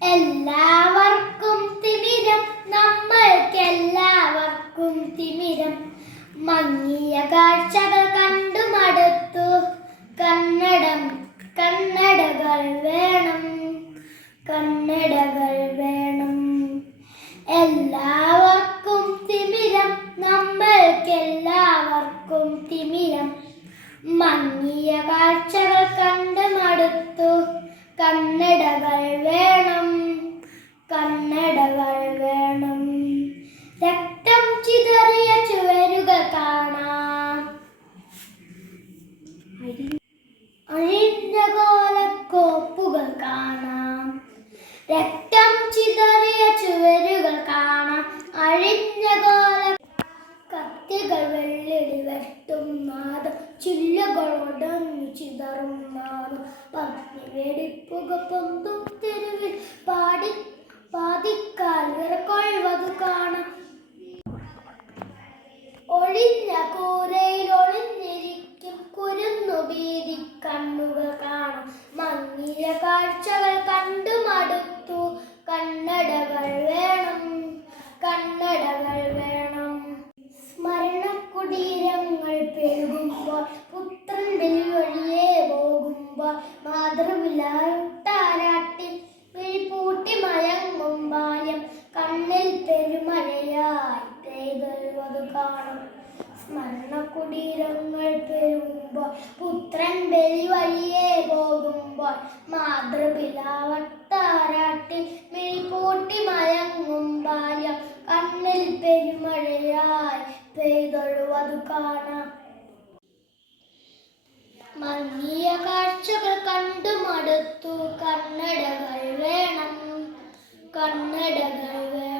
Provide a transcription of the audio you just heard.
എല്ലാവർക്കും തിമിരം, നമ്മൾക്കെല്ലാവർക്കും തിമിരം. മങ്ങിയ കാഴ്ചകൾ കണ്ടു മടുത്തു, കണ്ണടകൾ വേണം, കണ്ണടകൾ വേണം. എല്ലാവർക്കും തിമിരം, നമ്മൾക്കെല്ലാവർക്കും തിമിരം. മങ്ങിയ കാഴ്ചകൾ കണ്ടു മടുത്തു, കണ്ണടകൾ വേണം, കണ്ണടകൾ വേണം. രക്തം ചിതറിയ ചുവരുകൾ കാണാം, അഴിഞ്ഞ കോലക്കോപ്പുകൾ കാണാം. രക്തം ചിതറിയ ചുവരുകൾ കാണാം, അഴിഞ്ഞ കത്തികൾ വെള്ളിടി വെട്ടും നാദം, ചില്ലുകളോടൊന്നു ചിതറും നാദം. പന്നി വെടിപ്പുക പൊന്തും തെരുവിൽ പാതിക്കാൽ വിറകൊള്ളുവതു കാണാം. ഒളിഞ്ഞ കൂരയിൽ ഒളിഞ്ഞിരിക്കും കുരുന്നു ഭീതി കണ്ണുകൾ കാണാം. മങ്ങിയ കാഴ്ചകൾ കണ്ടു മടുത്തു, കണ്ണടകൾ വേണം, കണ്ണടകൾ വേണം. സ്മരണക്കുടീരങ്ങൾ പെരുകുമ്പോൾ, പുത്രൻ വെല്ലുവഴിയെ പോകുമ്പോൾ, മാതൃവിലാട്ടാരാട്ടി വിഴിപൂട്ടി മയങ്ങും ബാല്യം കണ്ണിൽ പെരുമഴയായി പെയ്തൊഴുവതു കാണും. സ്മരണക്കുടീരങ്ങൾ പെരുകുമ്പോൾ, പുത്രൻ വെല്ലുവഴിയെ പോകുമ്പോൾ, മാതൃവിലാവട്ടാരാട്ടി വിഴിപൂട്ടി മയങ്ങും ബാല്യം കണ്ണിൽ പെരുമഴയായി പെയ്തൊഴുവതു കാണാം. മങ്ങിയ കാഴ്ചകൾ കണ്ടു മടുത്തു, കണ്ണടകൾ വേണം, കണ്ണടകൾ വേണം.